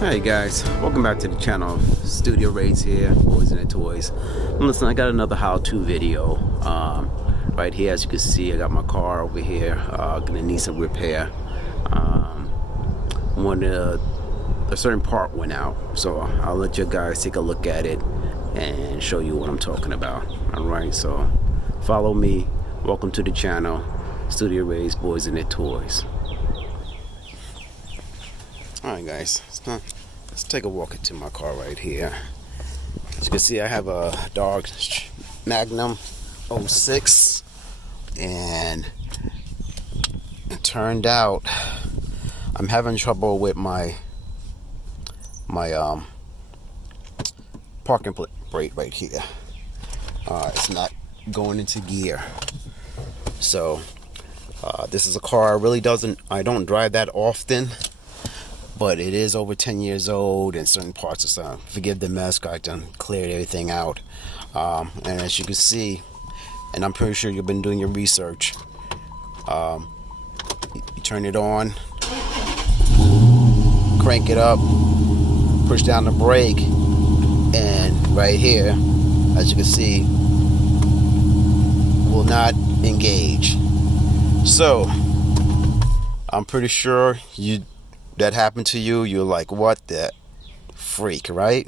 Hey guys, welcome back to the channel. Studio Ray's here, Boys and Their Toys. Listen, I got another how-to video. Right here, as you can see, I got my car over here. Gonna need some repair. A certain part went out, so I'll let you guys take a look at it and show you what I'm talking about. All right, so follow me. Welcome to the channel, Studio Ray's Boys and Their Toys. Alright guys, let's take a walk into my car right here. As you can see, I have a Dodge Magnum 06, and it turned out I'm having trouble with my parking brake right here. It's not going into gear. So this is a car I don't drive that often, but it is over 10 years old, and certain parts of some. Forgive the mess, I done cleared everything out. And as you can see, and I'm pretty sure you've been doing your research, you turn it on, crank it up, push down the brake, and right here, as you can see, will not engage. So I'm pretty sure that happened to you. You're like, what the freak, right?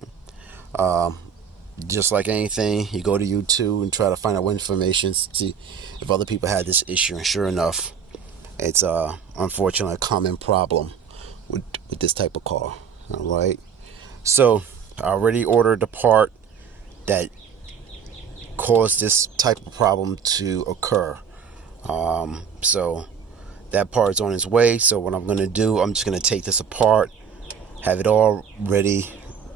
Just like anything, you go to YouTube and try to find out what information, see if other people had this issue, and sure enough, it's unfortunately a common problem with this type of car. All right, so I already ordered the part that caused this type of problem to occur. So that part's on its way. So what I'm going to do, I'm just going to take this apart, have it all ready,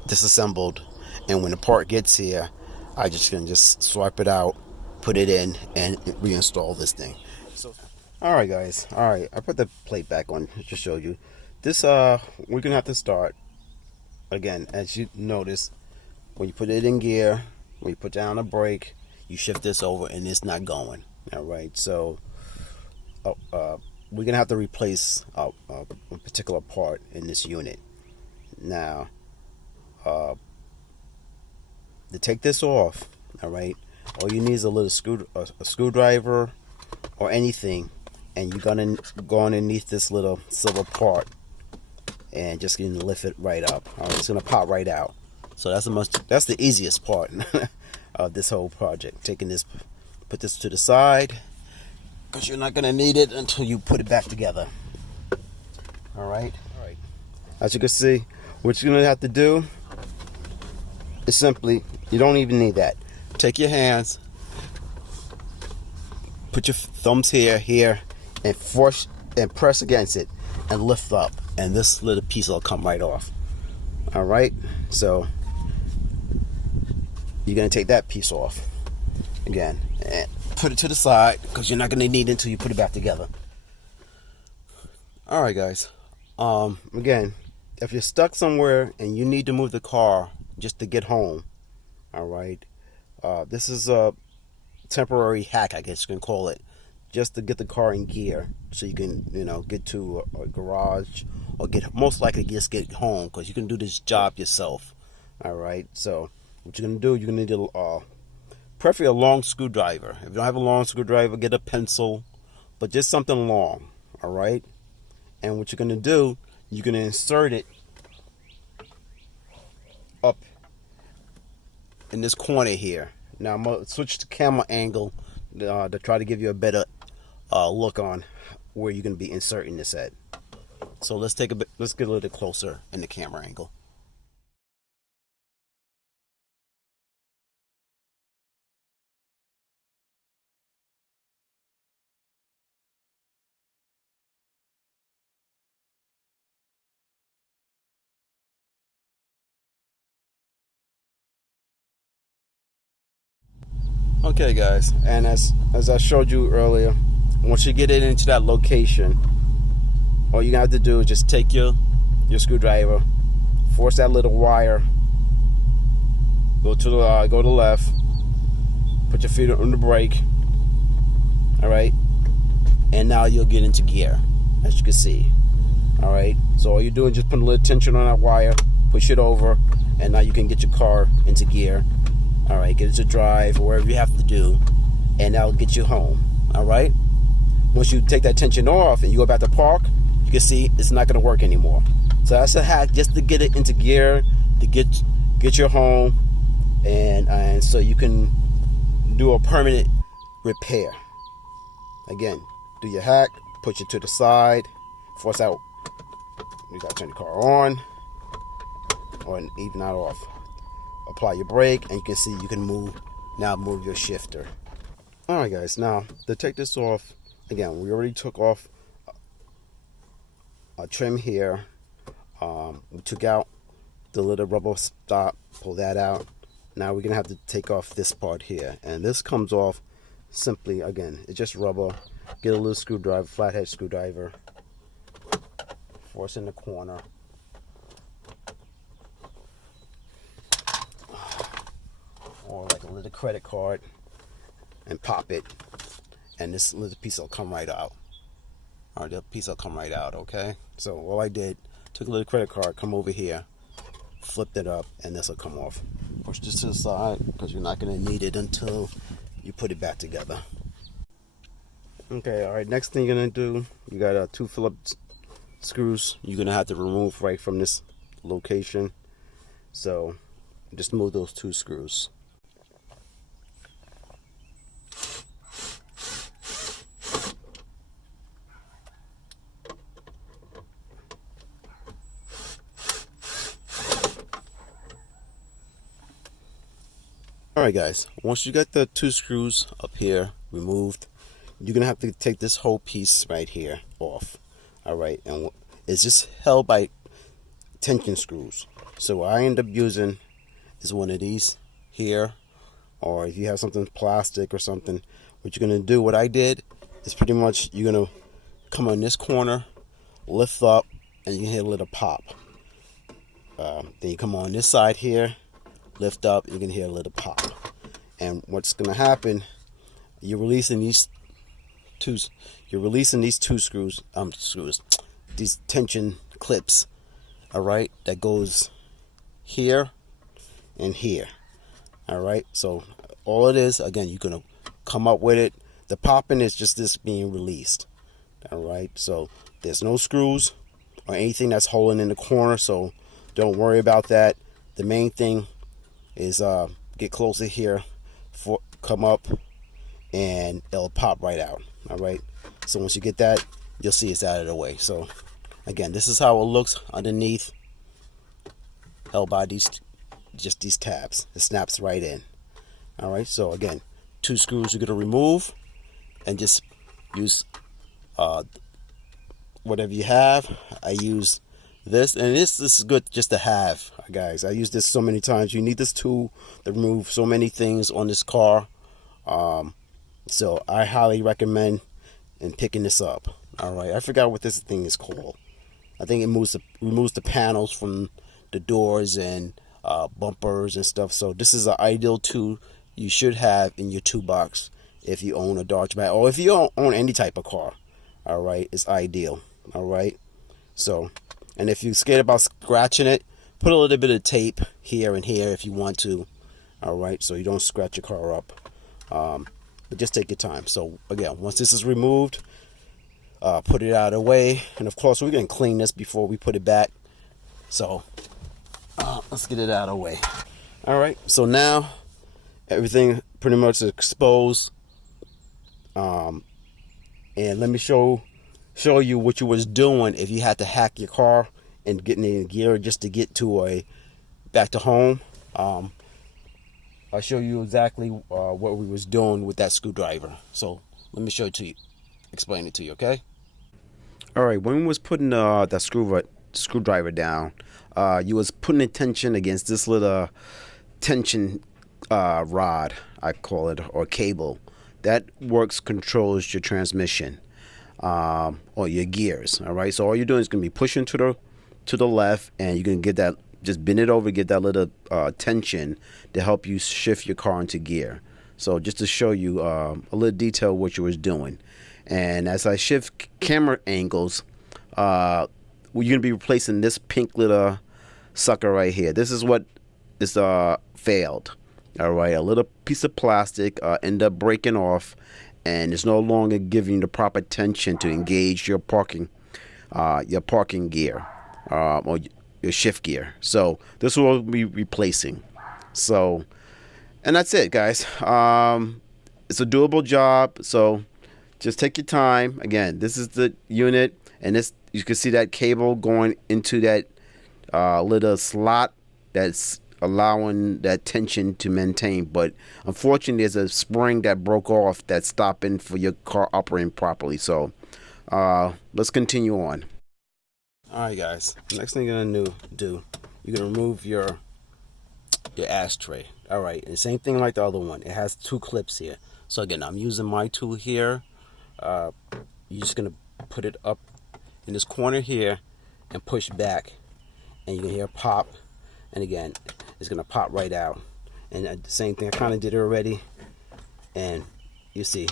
disassembled, and when the part gets here, I just going to swap it out, put it in, and reinstall this thing. So, all right, guys. All right, I put the plate back on to show you. This we're going to have to start again. As you notice, when you put it in gear, when you put down the brake, you shift this over, and it's not going. All right, so we're gonna have to replace a particular part in this unit. Now, to take this off, all right, all you need is a little screwdriver or anything, and you're gonna go underneath this little silver part and just gonna lift it right up. All right, it's gonna pop right out. So that's the easiest part of this whole project. Put this to the side, because you're not going to need it until you put it back together. All right. As you can see, what you're going to have to do is simply, you don't even need that. Take your hands, put your thumbs here, and force and press against it and lift up, and this little piece will come right off. All right. So you're going to take that piece off again and put it to the side, because you're not going to need it until you put it back together. All right, guys. Again, if you're stuck somewhere and you need to move the car just to get home, all right, this is a temporary hack, I guess you can call it, just to get the car in gear, so you can, get to a garage, or most likely just get home, because you can do this job yourself. All right. So what you're gonna do, you're gonna need preferably a long screwdriver. If you don't have a long screwdriver, get a pencil, but just something long. All right. And what you're going to do, you're going to insert it up in this corner here. Now I'm going to switch the camera angle to try to give you a better look on where you're going to be inserting this at. So let's get a little closer in the camera angle. Okay, guys, and as I showed you earlier, once you get it into that location, all you're gonna have to do is just take your screwdriver, force that little wire, go to the left, put your feet on the brake, all right, and now you'll get into gear, as you can see. All right, so all you're doing is just putting a little tension on that wire, push it over, and now you can get your car into gear. All right, get it to drive or wherever you have to do, and that'll get you home. All right. Once you take that tension off and you go back to park, you can see it's not going to work anymore. So that's a hack just to get it into gear, to get you home, and so you can do a permanent repair. Again, do your hack, push it to the side, force out. You got to turn the car on or even not off. Apply your brake, and you can see you can move your shifter. All right, guys. Now to take this off, again, we already took off a trim here. We took out the little rubber stop, pull that out. Now we're gonna have to take off this part here, and this comes off simply, again, it's just rubber. Get a little screwdriver, flathead screwdriver, force in the corner, or like a little credit card, and pop it, and this little piece will come right out. All right, the piece will come right out. Okay, so all I did, took a little credit card, come over here, flipped it up, and this will come off. Push this to the side because you're not going to need it until you put it back together. Okay, all right, next thing you're going to do, you got 2 Phillips screws you're going to have to remove right from this location. So just move those 2 screws. Alright guys, once you got the 2 screws up here removed, you're going to have to take this whole piece right here off. Alright, and it's just held by tension screws. So what I end up using is one of these here, or if you have something plastic or something, what you're going to do, what I did, is pretty much you're going to come on this corner, lift up, and you can hear a little pop. Then you come on this side here, lift up, you can hear a little pop. And what's going to happen, you're releasing these two screws, these tension clips, all right, that goes here and here. All right, so all it is, again, you're going to come up with it. The popping is just this being released. All right, so there's no screws or anything that's holding in the corner, so don't worry about that. The main thing is get closer here, come up, and it'll pop right out. All right, so once you get that, you'll see it's out of the way. So again, this is how it looks underneath, held by these tabs. It snaps right in. All right, so again, 2 screws you're going to remove, and just use whatever you have. I use this, and this is good just to have, guys. I use this so many times. You need this tool to remove so many things on this car. So I highly recommend in picking this up. All right, I forgot what this thing is called. I think it removes the panels from the doors and bumpers and stuff. So this is an ideal tool you should have in your toolbox if you own a Dodge Mag, or if you don't own any type of car. All right, it's ideal. All right, so, and if you're scared about scratching it, put a little bit of tape here and here if you want to. All right, so you don't scratch your car up. But just take your time. So again, once this is removed, put it out of the way, and of course we're gonna clean this before we put it back. So let's get it out of the way. All right, so now everything pretty much is exposed. And let me show you what you was doing if you had to hack your car and getting in gear just to get to back to home. I'll show you exactly what we was doing with that screwdriver. So let me show it to you, explain it to you, okay? All right, when we was putting that screwdriver down, you was putting a tension against this little tension rod, I call it, or cable that controls your transmission or your gears. All right, so all you're doing is gonna be pushing to the left, and you're gonna get that. Just bend it over, get that little tension to help you shift your car into gear. So just to show you a little detail what you was doing. And as I shift camera angles, you're going to be replacing this pink little sucker right here. This is what is failed. All right, a little piece of plastic end up breaking off, and it's no longer giving you the proper tension to engage your parking gear or your shift gear. So this will be replacing. So, and that's it, guys. It's a doable job. So just take your time. Again, this is the unit, and this, you can see that cable going into that little slot that's allowing that tension to maintain. But unfortunately, there's a spring that broke off that's stopping for your car operating properly. So let's continue on. All right, guys. Next thing you're gonna do, you're gonna remove your ashtray. All right, and same thing like the other one. It has two clips here. So again, I'm using my tool here. You're just gonna put it up in this corner here and push back, and you can hear pop. And again, it's gonna pop right out. And the same thing, I kind of did it already. And you see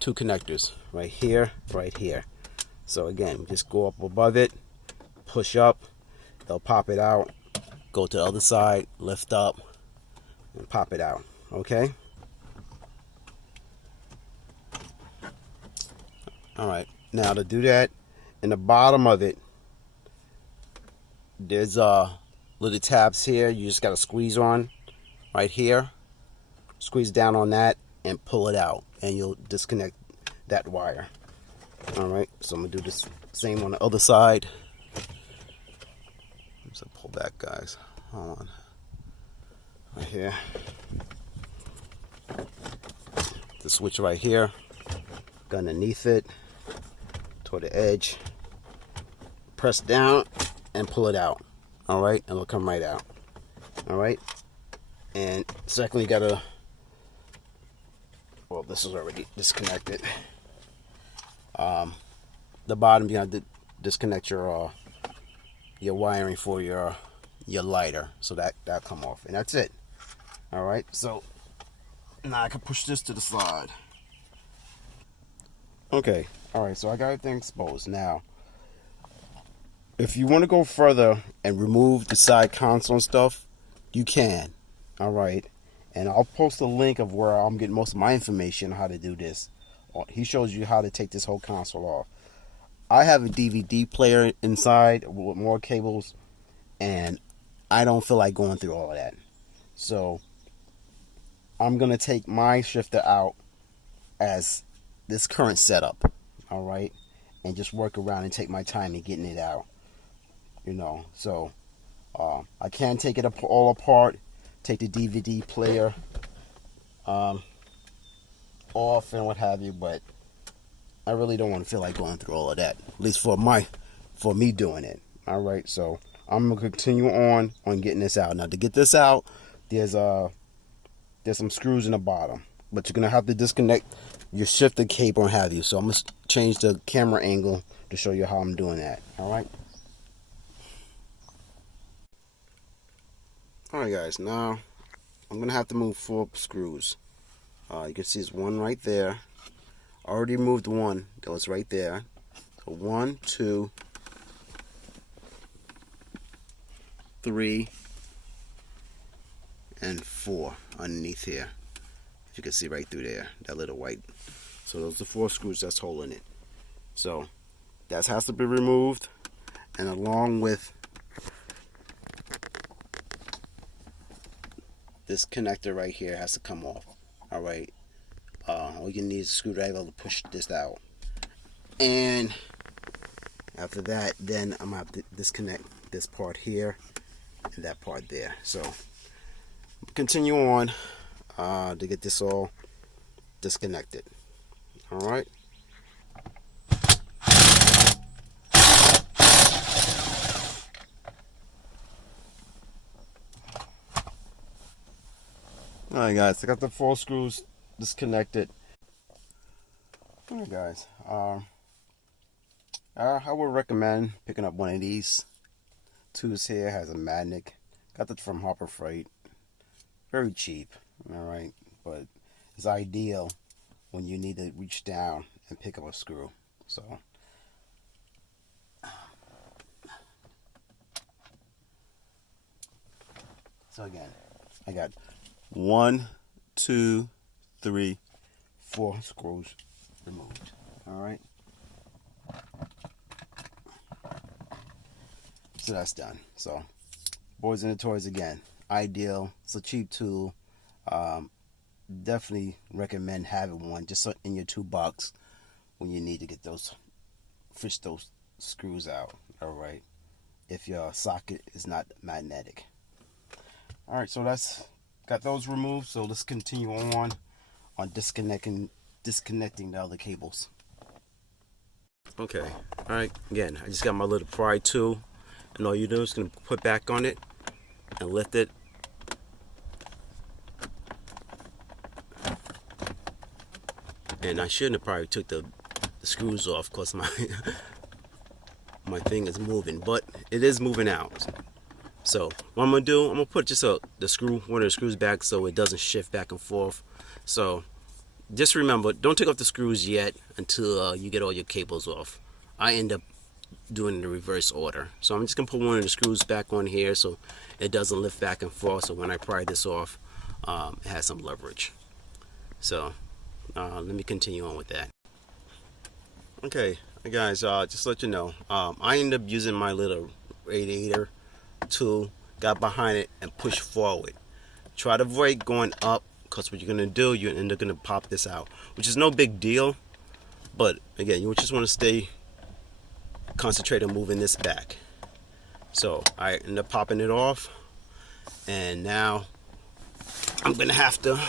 two connectors right here, right here. So again, just go up above it, push up, they'll pop it out. Go to the other side, lift up, and pop it out. Okay. All right. Now to do that, in the bottom of it, there's little tabs here. You just gotta squeeze on right here. Squeeze down on that and pull it out, and you'll disconnect that wire. All right. So I'm gonna do this same on the other side. So pull back, guys. Hold on. Right here. The switch right here. Go underneath it. Toward the edge. Press down and pull it out. Alright? And it'll come right out. Alright? And secondly, you gotta. Well, this is already disconnected. The bottom, you gotta disconnect your wiring for your lighter, so that'll come off, and that's it. All right, so now I can push this to the side. Okay, all right, so I got everything exposed. Now if you want to go further and remove the side console and stuff, you can. All right, and I'll post a link of where I'm getting most of my information on how to do this. He shows you how to take this whole console off. I have a DVD player inside with more cables, and I don't feel like going through all of that. So I'm going to take my shifter out as this current setup, all right, and just work around and take my time in getting it out, So I can take it all apart, take the DVD player off and what have you, but I really don't want to feel like going through all of that, at least for me doing it. All right, so I'm gonna continue on getting this out. Now to get this out, there's some screws in the bottom, but you're gonna have to disconnect your shifter cable and have you. So I'm gonna change the camera angle to show you how I'm doing that. All right. All right, guys. Now I'm gonna have to move 4 screws. You can see there's one right there. I already moved one that was right there. So 1, 2, 3, and 4 underneath here. If you can see right through there, that little white. So those are 4 screws that's holding it. So that has to be removed, and along with this connector right here has to come off. All right. All you need is a screwdriver to push this out, and after that, then I'm gonna have to disconnect this part here and that part there. So continue on to get this all disconnected. All right. All right, guys. I got the 4 screws disconnected. All right, guys. I would recommend picking up one of these. Tools here has a magnet. Got that from Harbor Freight. Very cheap. All right, but it's ideal when you need to reach down and pick up a screw. So So again, I got 1, 2, 3, 4 screws removed. All right. So that's done. So boards and toys again, ideal. It's a cheap tool. Definitely recommend having one just in your toolbox when you need to get fish those screws out. All right. If your socket is not magnetic. All right. So that's got those removed. So let's continue on disconnecting the other cables. Okay. All right. Again, I just got my little pry tool, and all you do is gonna put back on it and lift it. And I shouldn't have probably took the screws off because my my thing is moving, but it is moving out. So what I'm gonna do, I'm gonna put just one of the screws back so it doesn't shift back and forth. So just remember, don't take off the screws yet until you get all your cables off. I end up doing the reverse order. So I'm just gonna put one of the screws back on here so it doesn't lift back and forth. So when I pry this off, it has some leverage. So let me continue on with that. Okay, guys, just to let you know, I ended up using my little radiator tool, got behind it and pushed forward. Try to avoid going up, because what you're gonna do, you end up gonna pop this out, which is no big deal. But again, you just want to stay concentrated on moving this back. So I end up popping it off, and now I'm gonna have to.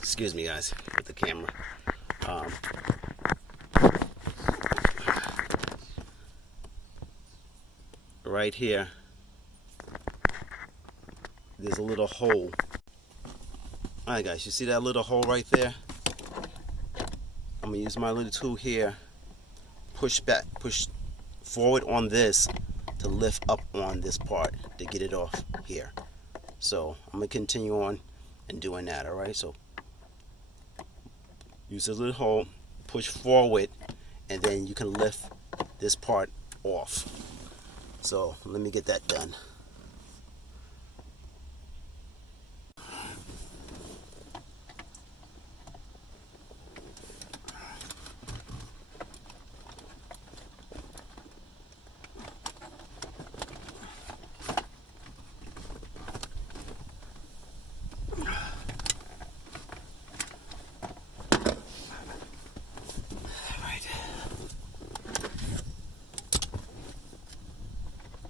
Excuse me, guys, with the camera. Right here, there's a little hole. All right, guys, you see that little hole right there? I'm gonna use my little tool here, push forward on this to lift up on this part to get it off here. So I'm gonna continue on and doing that. All right, so use this little hole, push forward, and then you can lift this part off. So let me get that done.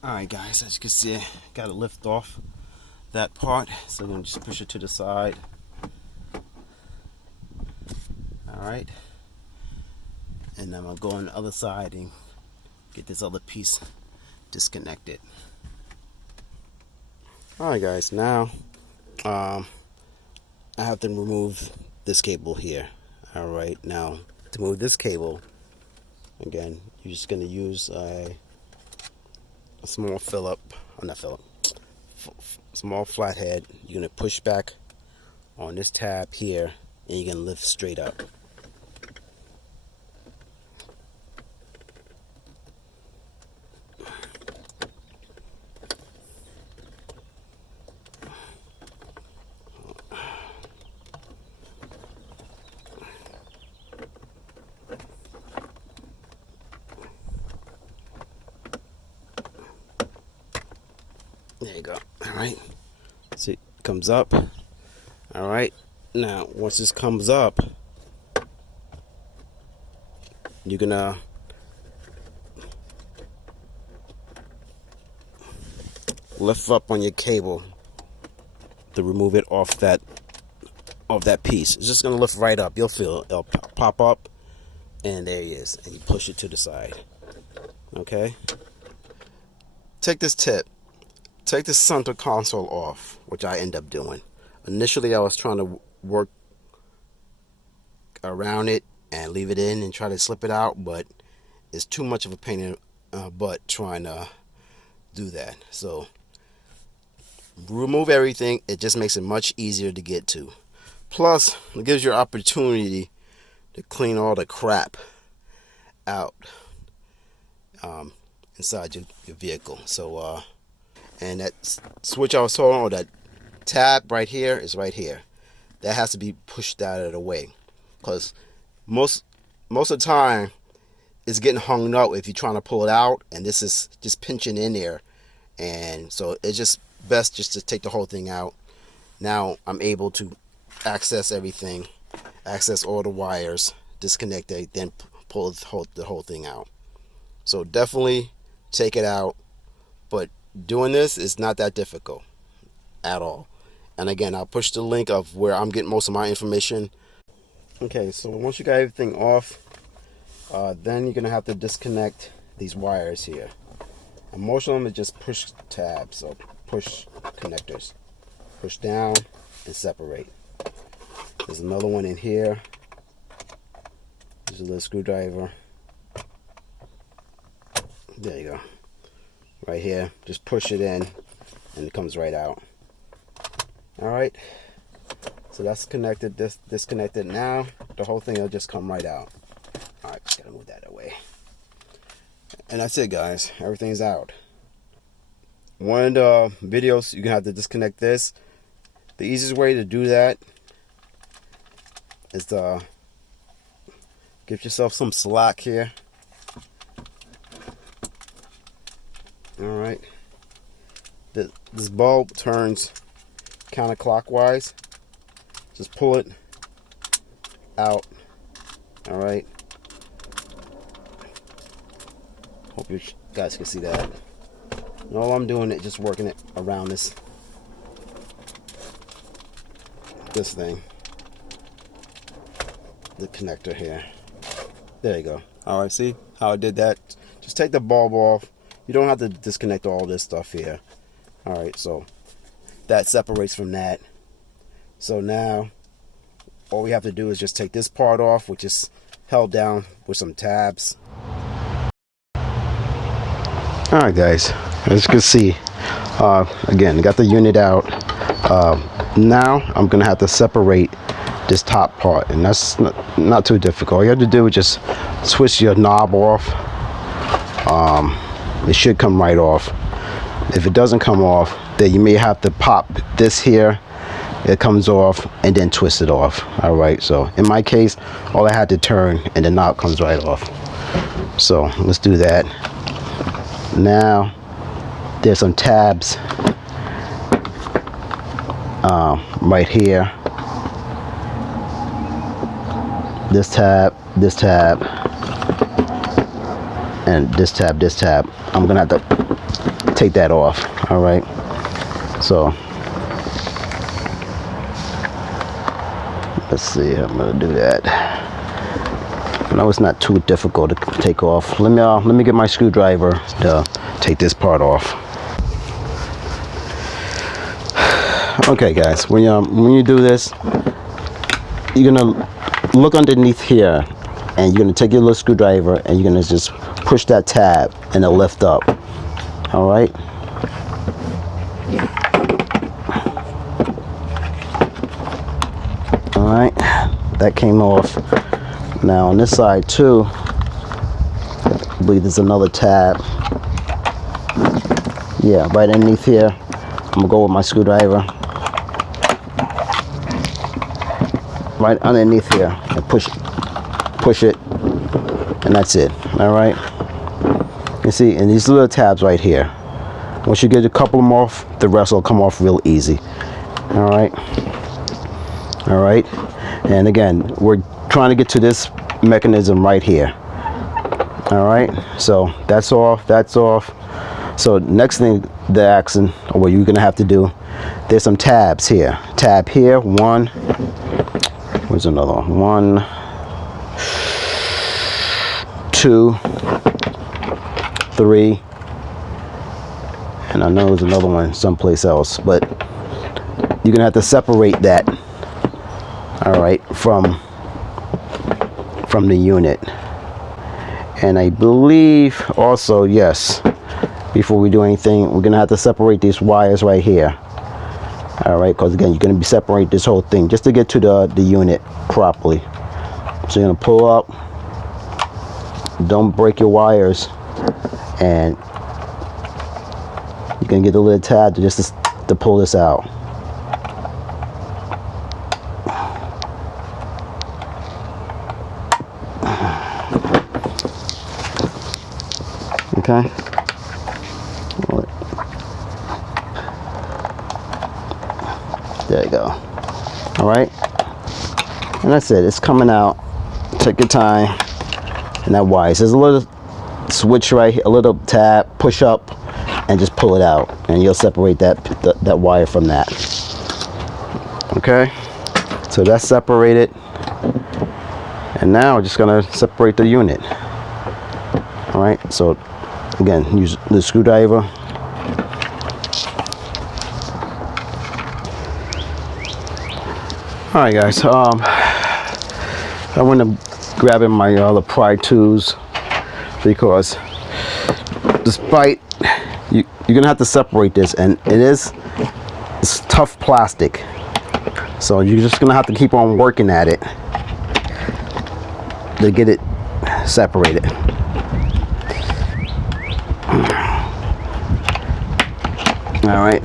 Alright guys, as you can see, got to lift off that part, so I'm going to just push it to the side. Alright, and I'm going to go on the other side and get this other piece disconnected. Alright guys, now I have to remove this cable here. Alright, now to move this cable, again, you're just going to use a small small flathead. You're gonna push back on this tab here, and you're gonna lift straight up. There you go. All right. See, it comes up. All right. Now, once this comes up, you're gonna lift up on your cable to remove it off that piece. It's just gonna lift right up. You'll feel it'll pop up, and there he is. And you push it to the side. Okay. Take this tip. Take the center console off, which I end up doing. Initially, I was trying to work around it and leave it in and try to slip it out, but it's too much of a pain in the butt trying to do that. So remove everything. It just makes it much easier to get to. Plus, it gives you an opportunity to clean all the crap out inside your vehicle. So And that switch I was talking, or that tab right here, is right here. That has to be pushed out of the way, because most of the time it's getting hung up if you're trying to pull it out, and this is just pinching in there. And so it's just best just to take the whole thing out. Now I'm able to access everything, access all the wires, disconnect it, then pull the whole thing out. So definitely take it out, but doing this is not that difficult at all. And again, I'll push the link of where I'm getting most of my information. Okay, so once you got everything off, then you're gonna have to disconnect these wires here. And most of them are just push tabs, so push connectors. Push down and separate. There's another one in here. There's a little screwdriver. There you go. Right here. Just push it in and it comes right out. Alright. So that's connected, disconnected. Now the whole thing will just come right out. Alright, just gotta move that away. And that's it, guys. Everything's out. One of the videos, you're gonna have to disconnect this. The easiest way to do that is to give yourself some slack here. Alright. This bulb turns counterclockwise. Just pull it out. Alright. Hope you guys can see that. And all I'm doing is just working it around this thing, the connector here. There you go. All right, see how I did that? Just take the bulb off. You don't have to disconnect all this stuff here. All right, so that separates from that. So now all we have to do is just take this part off, which is held down with some tabs. All right, guys, as you can see, again, got the unit out. Now I'm gonna have to separate this top part, and that's not too difficult. All you have to do is just twist your knob off. It should come right off. If it doesn't come off, then you may have to pop this here. It comes off and then twist it off. All right, so in my case, all I had to turn and the knob comes right off. So let's do that. Now there's some tabs right here. This tab, and this tab. I'm gonna have to take that off. All right, so let's see. I'm gonna do that. I know it's not too difficult to take off. Let me get my screwdriver to take this part off. Okay, guys, when you do this, you're gonna look underneath here, and you're gonna take your little screwdriver and you're gonna just push that tab and it'll lift up. All right. All right, that came off. Now on this side too, I believe there's another tab. Yeah, right underneath here. I'm gonna go with my screwdriver. Right underneath here, and push it, and that's it. All right. You see, and these little tabs right here. Once you get a couple of them off, the rest will come off real easy. All right. All right. And again, we're trying to get to this mechanism right here. All right. So that's off. That's off. So next thing, the action, or what you're gonna have to do, there's some tabs here. Tab here, one. Where's another one? 1, 2, 3, and I know there's another one someplace else, but you're gonna have to separate that. All right, from the unit. And I believe also, yes, before we do anything, we're gonna have to separate these wires right here. All right, because again, you're going to be separating this whole thing just to get to the unit properly. So you're going to pull up, don't break your wires, and You can get the little tab just to pull this out. Okay. There you go. All right. And that's it. It's coming out. Take your time. And that wire. So there's a little switch right here, a little tab, push up, and just pull it out. And you'll separate that wire from that. Okay. So that's separated. And now we're just going to separate the unit. All right. So again, use the screwdriver. All right, guys. I want to grab in my other pry tools because despite you're gonna have to separate this, and it's tough plastic. So you're just gonna have to keep on working at it to get it separated. All right,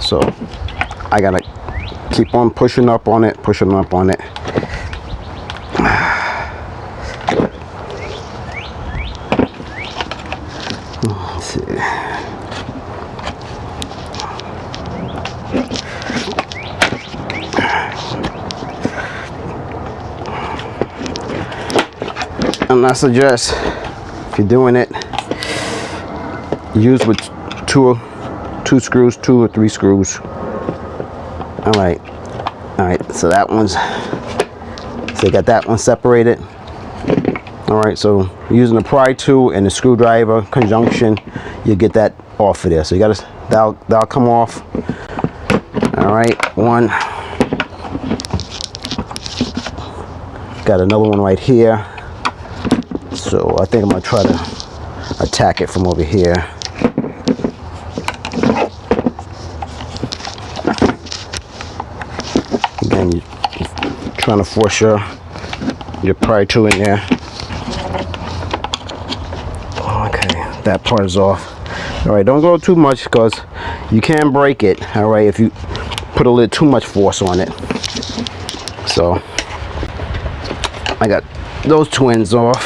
so I gotta keep on pushing up on it. Let's see. And I suggest, if you're doing it, use with two screws, 2 or 3 screws. All right, so that one's, so you got that one separated. All right, so using the pry tool and the screwdriver conjunction, you get that off of there. So you gotta, that'll come off. All right, one. Got another one right here. So I think I'm gonna try to attack it from over here. Again, you're trying to force your pry tool in there. Okay, that part is off. All right, don't go too much because you can break it. All right, if you put a little too much force on it. So I got those two ends off.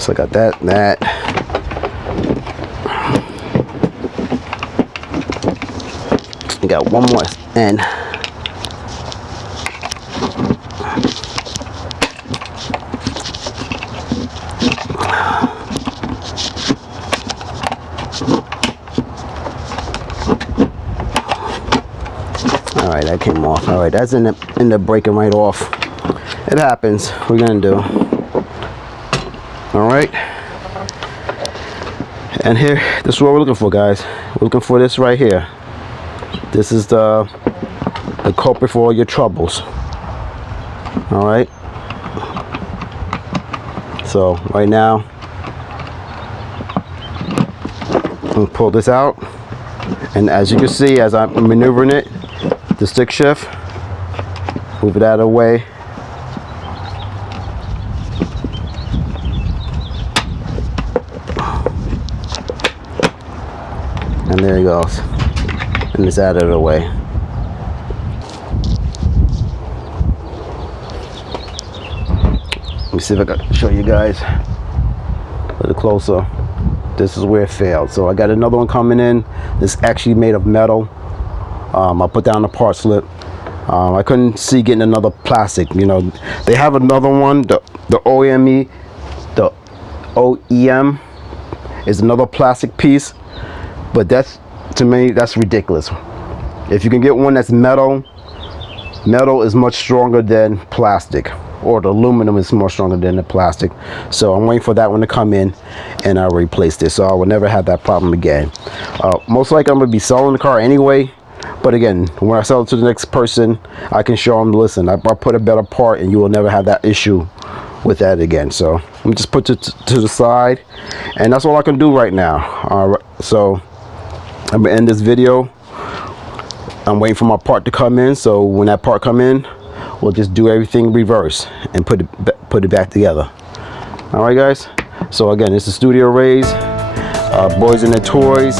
So I got that. I got one more end. All right, that came off. All right, that's in the breaking right off. It happens. We're gonna do. All right, and here, this is what we're looking for, guys. We're looking for this right here. This is the culprit for all your troubles. All right. So right now, I'm gonna pull this out, and as you can see, as I'm maneuvering it, the stick shift, move it out of the way. And there he goes. And it's out of the way. Let me see if I can show you guys a little closer. This is where it failed. So I got another one coming in. This actually made of metal. I put down the part slip. I couldn't see getting another plastic. You know, they have another one, the OEM, the OEM is another plastic piece. But that's, to me, that's ridiculous. If you can get one that's metal is much stronger than plastic, or the aluminum is more stronger than the plastic. So I'm waiting for that one to come in, and I'll replace this, so I will never have that problem again. Most likely I'm gonna be selling the car anyway, but again, when I sell it to the next person, I can show them, listen, I put a better part, and you will never have that issue with that again. So let me just put it to the side, and that's all I can do right now. All right, so I'm gonna end this video. I'm waiting for my part to come in, so when that part come in, we'll just do everything reverse and put it put it back together. All right, guys. So again, it's the Studio Rays, Boys and Their Toys.